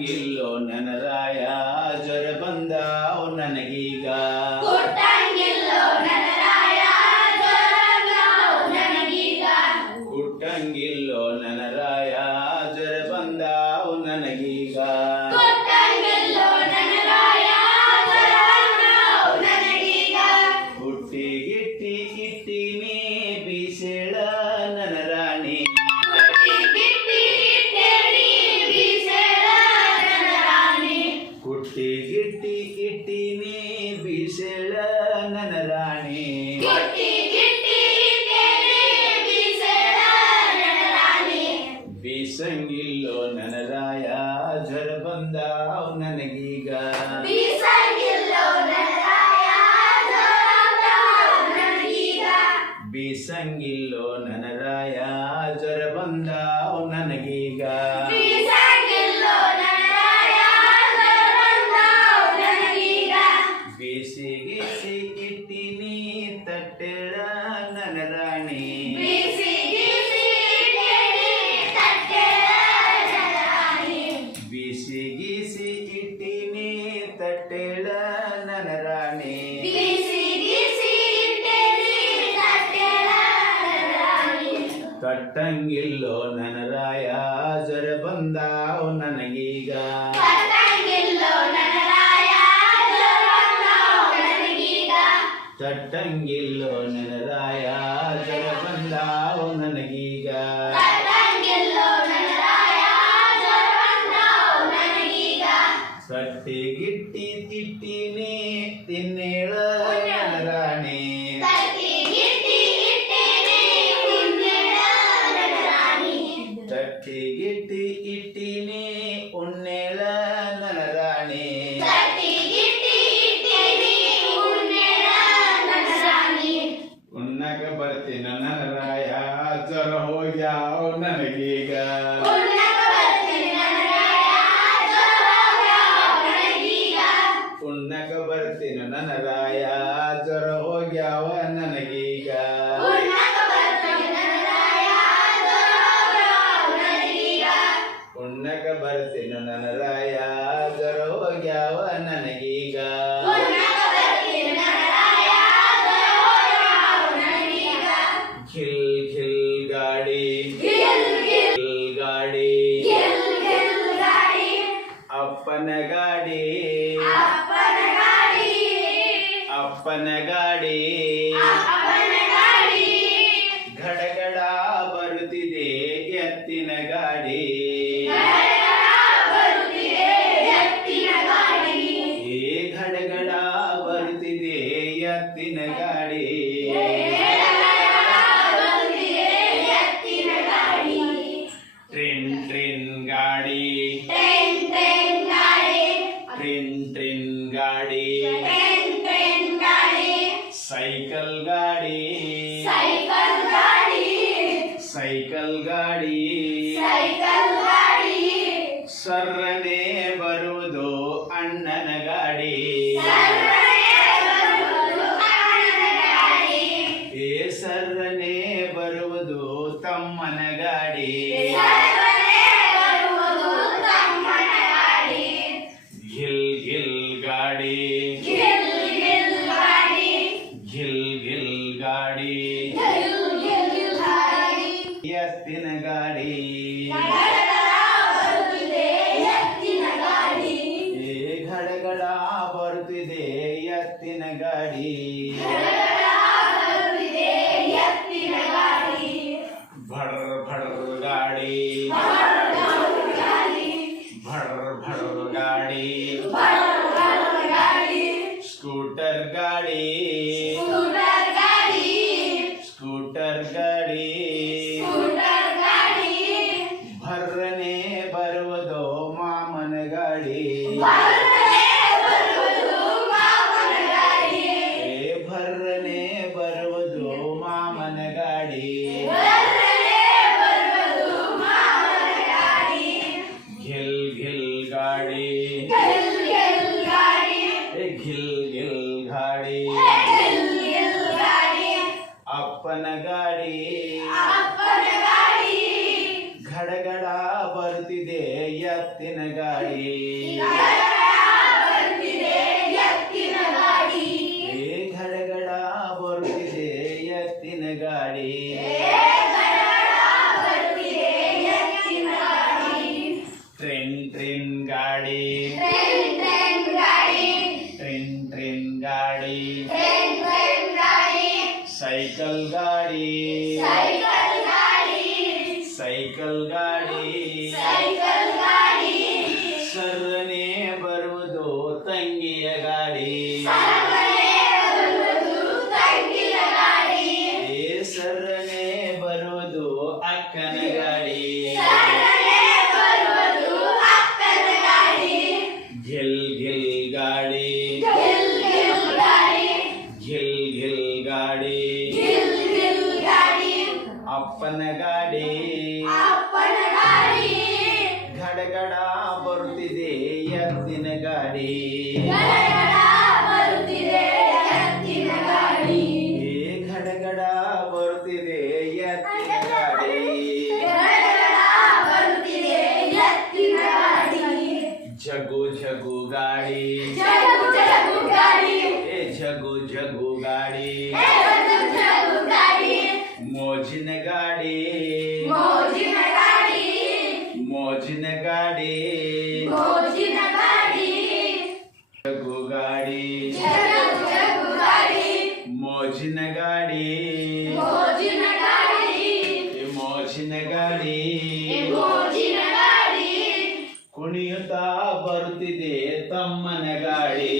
ಕೊಟ್ಟಂಗಿಲ್ಲೋ ನನ್ನ ರಾಯ ಜ್ವರ ಬಂದಾವ್ ನನಗೀಗ. ಕೊಟ್ಟಂಗಿಲ್ಲೋ ನನ್ನ ನನಗೀಗ. ರಾಯ ಬೀಸಂಗಿಲ್ಲೋ ನನರಾಯ ಜ್ವರ ಬಂದಾವ್ ನನಗೀಗ ಬೀಸಂಗಿಲ್ಲೋ ನನರಾಯ ಜ್ವರ ಬಂದಾವ್ ನನಗೀಗ ಬೇಸಿಗೆ ಸಿಕ್ಕಿಟ್ಟಿನಿ ತಟ್ಟೆಳ ನನರಾಣಿ ಕಟ್ಟಂಗಿಲ್ಲೋ ನನ್ನ ರಾಯ ಜರ ಬಂದಾವ್ ನನಗೀಗ. ತಟ್ಟಂಗಿಲ್ಲೋ ನನ್ನ ರಾಯ ಜರ ಬಂದಾವ್ ನನಗೀಗ. ಕಟ್ಟಿ ಗಿಟ್ಟಿ ತಿಟ್ಟಿನೇ ತಿನ್ನೇಳ ಪುಣ್ಯಕ ಬರ್ತೀನ ನನ್ನ ರಾಯ ಜ್ವರ ಹೋಗ್ಯಾವ ನನಗೀಗ ಪುಣ್ಯಕ ಬರ್ತೀನ ನನ್ನ ರಾಯ ಜ್ವರ ಹೋಗ್ಯಾವ ನನಗೀಗ ಅಪ್ಪನ ಗಾಡಿ ಅಪ್ಪನ ಗಾಡಿ ಅಪ್ಪನ ಬರುತ್ತಿದೆ ಅಪ್ಪನ ಗಾಡಿ ಏ ಬರುತ್ತಿದೆ ಎತ್ತಿನ ಗಾಡಿ ಟ್ರಿನ್ ಟ್ರಿನ್ ಗಾಡಿ. ಸೈಕಲ್ ಗಾಡಿ ಸರ್ರನೆ ಬರುವುದು ಅಣ್ಣನ ಗಾಡಿ ಏ ಸರ್ರನೆ ಬರುವುದು ತಮ್ಮನ ಗಾಡಿ ಎತ್ತಿನ ಗಾಡಿ ಗಡಗಡ ಬರುತ್ತಿದೆ ಎತ್ತಿನ ಗಾಡಿ ಭಡರ್ ಭಡರ್ ಗಾಡಿ ಭಡರ್ ಭಡರ್ ಗಾಡಿ ಸ್ಕೂಟರ್ ಗಾಡಿ ಸ್ಕೂಟರ್ ಗಾಡಿ ಅಪ್ಪನ ಗಾಡಿ. ಗಡಗಡ ಬರುತ್ತಿದೆ ಎತ್ತಿನ ಗಾಡಿ. ಗಡಗಡ ಬರುತ್ತಿದೆ ಎತ್ತಿನ ಗಾಡಿ. ಟ್ರೆನ್ ಟ್ರೆನ್ ಗಾಡಿ. ಟ್ರೆನ್ ಟ್ರೆನ್ ಗಾಡಿ. ಸೈಕಲ್ ಗಾಡಿ ಸೈಕಲ್ ಗಾಡಿ ಸೈಕಲ್ ಗಾಡಿ ಸೈಕಲ್ ಗಾಡಿ ಸರ್ರನೆ ಬರುವುದು ತಂಗಿಯ ಗಾಡಿ ಸರ್ರನೆ ಅಕ್ಕನ ಗಾಡಿ ಸರಳನೆ ಬರುವುದು ಅಕ್ಕನ ಗಾಡಿ ಘಿಲ್ ಘಿಲ್ ಗಾಡಿ ಅಪ್ಪನ ಗಾಡಿ ಅಪ್ಪನ ಗಾಡಿ ಗಡಗಡ ಬರುತ್ತಿದೆ ಎತ್ತಿನ ಗಾಡಿ. ಗಡಗಡ ಬರುತ್ತಿದೆ ಎತ್ತಿನ ಗಾಡಿ. ಘಡಗಡ ಗಡಗಡ ಬರುತ್ತಿದೆ ಎತ್ತಿನ ಗಾಡಿ. ಗಡಗಡ ಬರುತ್ತಿದೆ ಎತ್ತಿನ ಗಾಡಿ. ಜಗು ಜಗು ಗಾಡಿ. ಮೋಜಿನ ಗಾಡಿ ಭೋಜಿನ ಗಾಡಿ ಜಗು ಗಾಡಿ ಜಗು ಗಾಡಿ ಮೋಜಿನ ಗಾಡಿ ಮೋಜಿನ ಗಾಡಿ ಮೋಜಿನ ಗಾಡಿ ಮೋಜಿನ ಗಾಡಿ ಕುಣಿಯುತ್ತಾ ಬರುತ್ತಿದೆ ತಮ್ಮನ ಗಾಡಿ.